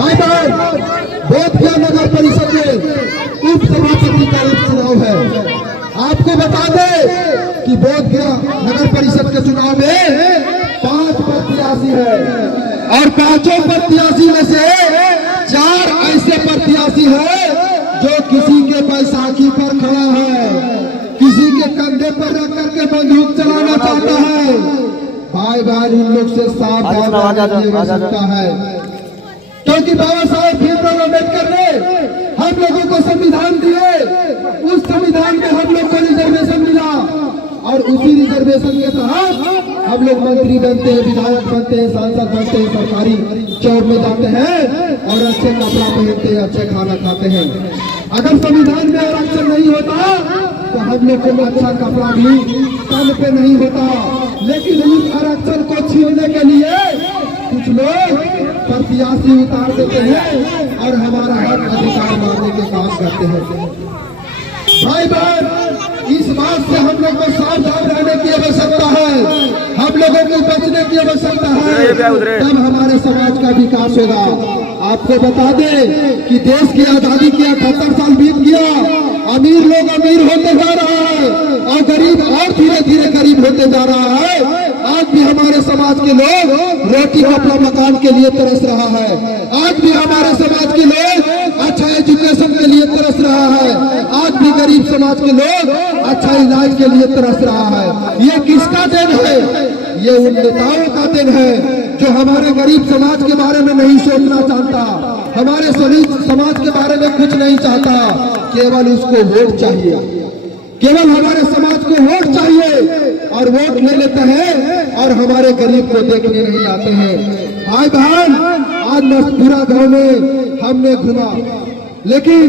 भाई बहन, बोधगया नगर परिषद में उप सभापति का चुनाव है। आपको बता दें कि बोधगया नगर परिषद के चुनाव में 5 प्रत्याशी है और 5 प्रत्याशी में से 4 ऐसे प्रत्याशी है जो किसी के बैसाखी पर खड़ा है, किसी के कंधे पर रख करके बंदूक चलाना चाहता है। भाई भाई इन लोग से साफ किया सकता है, क्योंकि बाबा साहेब भीमराव अम्बेडकर ने हम लोगों को संविधान दिए। उस संविधान में हम लोग को रिजर्वेशन मिला और उसी रिजर्वेशन के तहत हम लोग मंत्री बनते हैं, विधायक बनते हैं, सांसद बनते हैं, सरकारी जॉब में जाते हैं और अच्छे कपड़ा पहनते हैं, अच्छे खाना खाते हैं। अगर संविधान में आरक्षण नहीं होता तो हम लोग को अच्छा कपड़ा भी तन पे नहीं होता। लेकिन इस आरक्षण को छीनने के लिए कुछ लोग प्रत्याशी उतार देते हैं और हमारा हक अधिकार मारने के काम करते हैं। भाई बहन, इस बात से हम लोग को सावधान रहने की आवश्यकता है, हम लोगों को बचने की आवश्यकता है, तब हमारे समाज का विकास होगा। आपको बता दें कि देश की आजादी के 78 साल बीत गया, अमीर लोग अमीर होते जा रहा है और गरीब और धीरे धीरे गरीब होते जा रहा है। आज भी हमारे समाज के लोग रोटी कपड़ा मकान के लिए तरस रहा है, आज भी हमारे समाज के लोग अच्छा एजुकेशन के लिए तरस रहा है, आज भी गरीब समाज के लोग अच्छा इलाज के लिए तरस रहा है। ये किसका देन है? ये उन नेताओं का देन है जो हमारे गरीब समाज के बारे में नहीं सोचना चाहता, हमारे समाज के बारे में कुछ नहीं चाहता, केवल उसको वोट चाहिए, केवल हमारे समाज को वोट चाहिए और वोट ले लेते हैं और हमारे गरीब को देखने नहीं आते हैं। भाई बहन, आज मस्तूरा गांव में हमने घुमा, लेकिन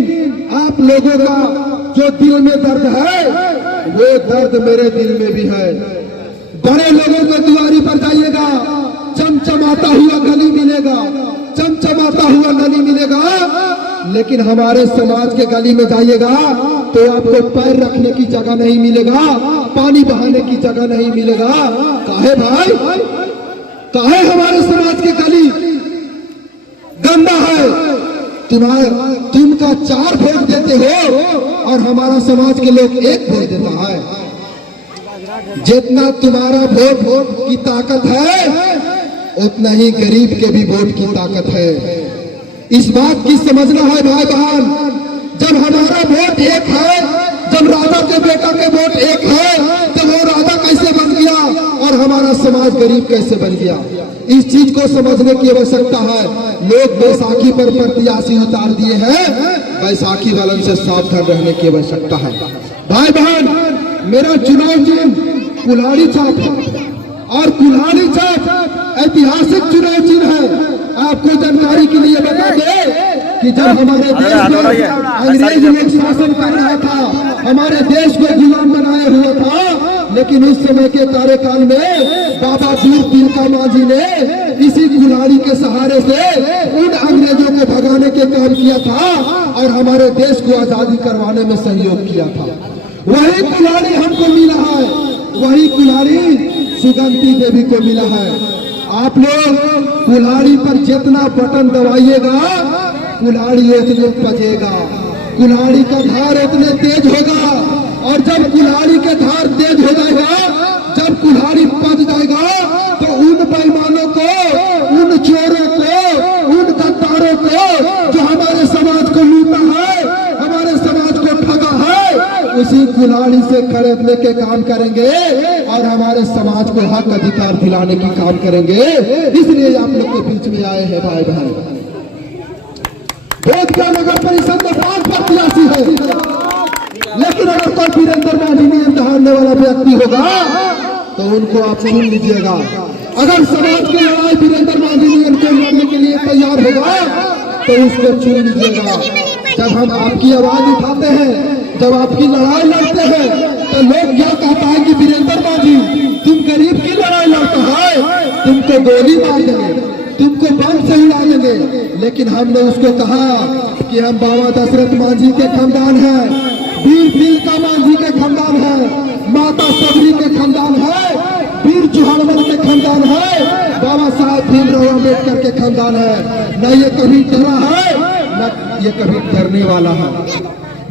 आप लोगों का जो दिल में दर्द है वो दर्द मेरे दिल में भी है। बड़े लोगों को दुआरी पर जाइएगा, चमचमाता हुआ गली मिलेगा, चमचमाता हुआ गली मिलेगा, लेकिन हमारे समाज के गली में जाइएगा तो आपको पैर रखने की जगह नहीं मिलेगा, पानी बहाने की जगह नहीं मिलेगा। काहे भाई, काहे हमारे समाज की गली गंदा है? तुमका 4 वोट देते हो और हमारा समाज के लोग 1 वोट देता है। जितना तुम्हारा वोट की ताकत है उतना ही गरीब के भी वोट की ताकत है। इस बात की समझना है भाई बहन, जब हमारा वोट 1 है, जब राधा के बेटा के वोट 1 है, तो वो राधा कैसे बन गया और हमारा समाज गरीब कैसे बन गया? इस चीज को समझने की आवश्यकता है। लोग बैसाखी पर प्रत्याशी उतार दिए हैं, बैसाखी वालन से सावधान रहने की आवश्यकता है। भाई बहन, मेरा चुनाव चिन्ह कुल्हाड़ी छाप है और कुल्हाड़ी छाप ऐतिहासिक चुनाव चिन्ह है। आपको जानकारी के लिए बता दें कि जब हमारे देश में अंग्रेज लोग शासन कर रहा था, हमारे देश को गुलाम बनाया हुआ था, लेकिन उस समय के कार्यकाल में बाबा वीर तिलका मांझी ने इसी कुल्हाड़ी के सहारे से उन अंग्रेजों को भगाने के काम किया था और हमारे देश को आजादी करवाने में सहयोग किया था। वही कुल्हाड़ी हमको मिला है, वही कुल्हाड़ी सुगंधी देवी को मिला है। आप लोग कुल्हाड़ी पर जितना बटन दबाइएगा कुल्हाड़ी उतने बजेगा, कुल्हाड़ी का धार उतने तेज होगा और जब कुल्हाड़ी के धार तेज हो जाएगा, जब कुल्हाड़ी बज जाएगा तो उन बेईमानों को, उन चोरों को, उन गद्दारों को जो हमारे समाज को लूटा है, हमारे समाज को ठगा है, उसी कुल्हाड़ी से खरीदने के काम करेंगे और हमारे समाज को हक अधिकार दिलाने की काम करेंगे। इसलिए आप लोग के बीच में आए हैं भाई बहन। बोधगया नगर परिषद में 5 प्रत्याशी है, लेकिन अगर कोई वीरेंद्र मांझी नियम धारने वाला व्यक्ति होगा तो उनको आप चुन लीजिएगा। अगर समाज की लड़ाई वीरेंद्र मांझी नियम को लड़ने के लिए तैयार होगा तो उसको चुन लीजिएगा। जब हम आपकी आवाज उठाते हैं, जब आपकी लड़ाई लड़ते हैं, तो लोग क्या कहता है कि वीरेंद्र मांझी तुम गरीब की लड़ाई लड़ता है, तुमको गोली मार देंगे, तुमको बम से हिला देंगे। लेकिन हमने उसको कहा कि हम बाबा दशरथ मांझी के खानदान हैं, वीर तिलका मांझी के खानदान है, माता सबरी के खानदान है, वीर सुहागमन के खानदान है, बाबा साहब भीमराव अम्बेडकर के खानदान है। न ये कभी डरा है, न ये कभी डरने वाला है।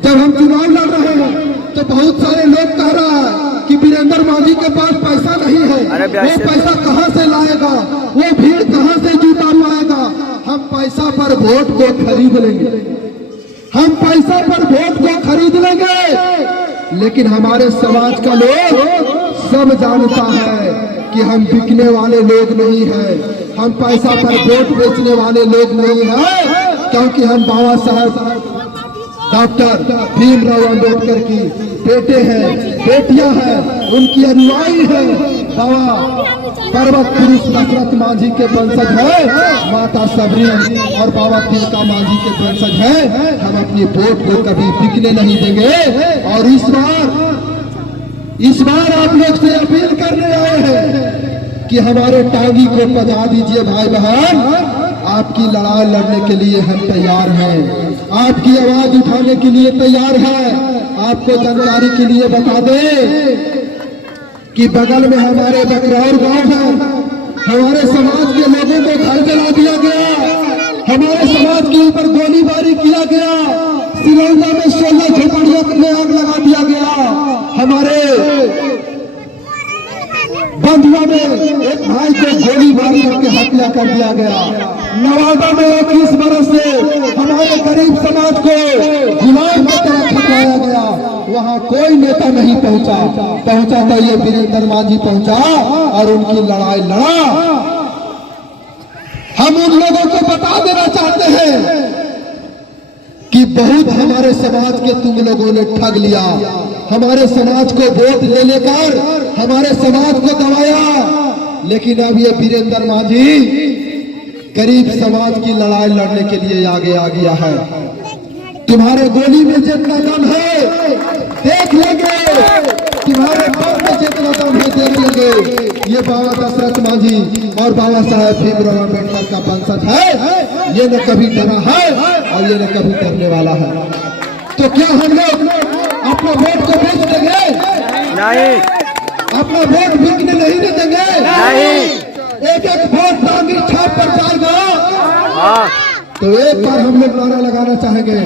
जब हम चुनाव लड़ रहे हैं तो बहुत सारे लोग कह रहा है कि वीरेंद्र मांझी के पास पैसा नहीं है, वो पैसा कहां से लाएगा, वो भीड़ कहां से जुटा पाएगा। हम पैसा पर वोट को खरीद लेंगे, हम पैसा पर वोट को खरीद लेंगे, लेकिन हमारे समाज का लोग सब जानता है कि हम बिकने वाले लोग नहीं हैं, हम पैसा पर वोट बेचने वाले लोग नहीं हैं, क्योंकि हम बाबा साहब डॉक्टर भीमराव अम्बेडकर की बेटे हैं, बेटियां हैं, उनकी अनुयायी हैं। बाबा पर्वत पुरुष दशरथ मांझी के वंशज है, माता सबरी और बाबा तिलका मांझी के वंशज है। हम अपनी वोट को कभी बिकने नहीं देंगे। और इस बार आप लोग से अपील करने आए हैं कि हमारे टांगी को बजा दीजिए भाई बहन। आपकी लड़ाई लड़ने के लिए हम तैयार हैं, आपकी आवाज उठाने के लिए तैयार हैं। आपको जानकारी के लिए बता दें कि बगल में हमारे बकरौर गांव है, हमारे समाज के लोगों को घर जला दिया गया, हमारे समाज के ऊपर गोलीबारी किया गया, सिरौला में 16 झोपड़ियों में आग लगा दिया गया, हमारे बंधुआ में एक भाई को गोली मार करके हत्या कर दिया गया, नवादा में 21 बरस से हमारे गरीब समाज को गुलाम की तरह खटाया गया, वहाँ कोई नेता नहीं पहुंचा तो ये वीरेंद्र मांझी पहुंचा और उनकी लड़ाई लड़ा। हम उन लोगों को बता देना चाहते हैं कि बहुत हमारे समाज के तुम लोगों ने ठग लिया, हमारे समाज को वोट ले लेकर हमारे समाज को दबाया, लेकिन अब ये वीरेंद्र मांझी गरीब समाज की लड़ाई लड़ने के लिए आगे आ गया है। तुम्हारे गोली में जितना दम है देख लेंगे, तुम्हारे बम में जितना दम है देख लेंगे। ये बाबा दशरथ मांझी और बाबा साहब भीमराव अम्बेडकर का वंशज है, ये न कभी डरा है और ये न कभी डरने वाला है। तो क्या हम लोग अपना वोट को बेच देंगे? नहीं। अपना वोट बिकने नहीं देंगे? नहीं। एक वोट टांगी छाप पर जाएगा। हाँ। तो एक बार हम लोग नारा लगाना चाहेंगे,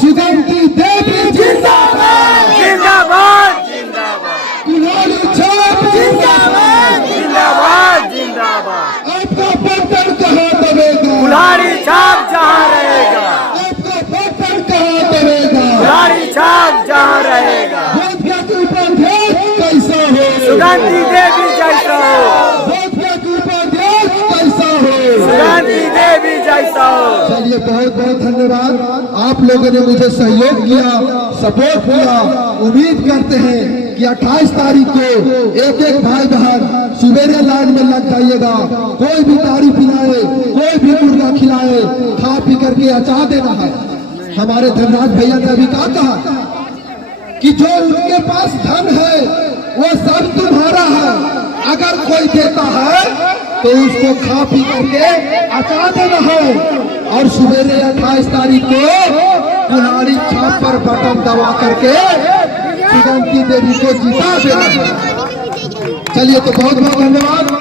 सुगंधी देवी जिंदाबाद, जिंदाबाद, जिंदाबाद, कुल्हाड़ी छाप जिंदाबाद, जिंदाबाद, जिंदाबाद। आपका बटन कहाँ दबेगा? कुल्हाड़ी छाप जहाँ रहेगा, आपका बटन कहाँ दबेगा? कुल्हाड़ी छाप जहाँ रहेगा। बोधगया के उपाध्यक्ष कैसा हो? सुगंधी देवी जैसा हो, बोधगया के उपाध्यक्ष कैसा हो? सुगंधी देवी जैसा हो। चलिए बहुत बहुत धन्यवाद, आप लोगों ने मुझे सहयोग किया, सपोर्ट किया। उम्मीद करते हैं कि 28 तारीख को एक एक भाई बहन सुबेरे लाइन में लग जाइएगा। कोई भी तारी पिलाए, कोई भी मुर्गा खिलाए, खा पी करके अचा देना है। हमारे धनराज भैया ने अभी कहा कि जो उनके पास धन है वो सब तुम्हारा है, अगर कोई देता है तो उसको खा पी करके अचा देना है। और सवेरे 28 तारीख को कुल्हाड़ी छाप पर बटन दबा करके सुगंधी देवी को जिता देना है। चलिए तो बहुत बहुत धन्यवाद।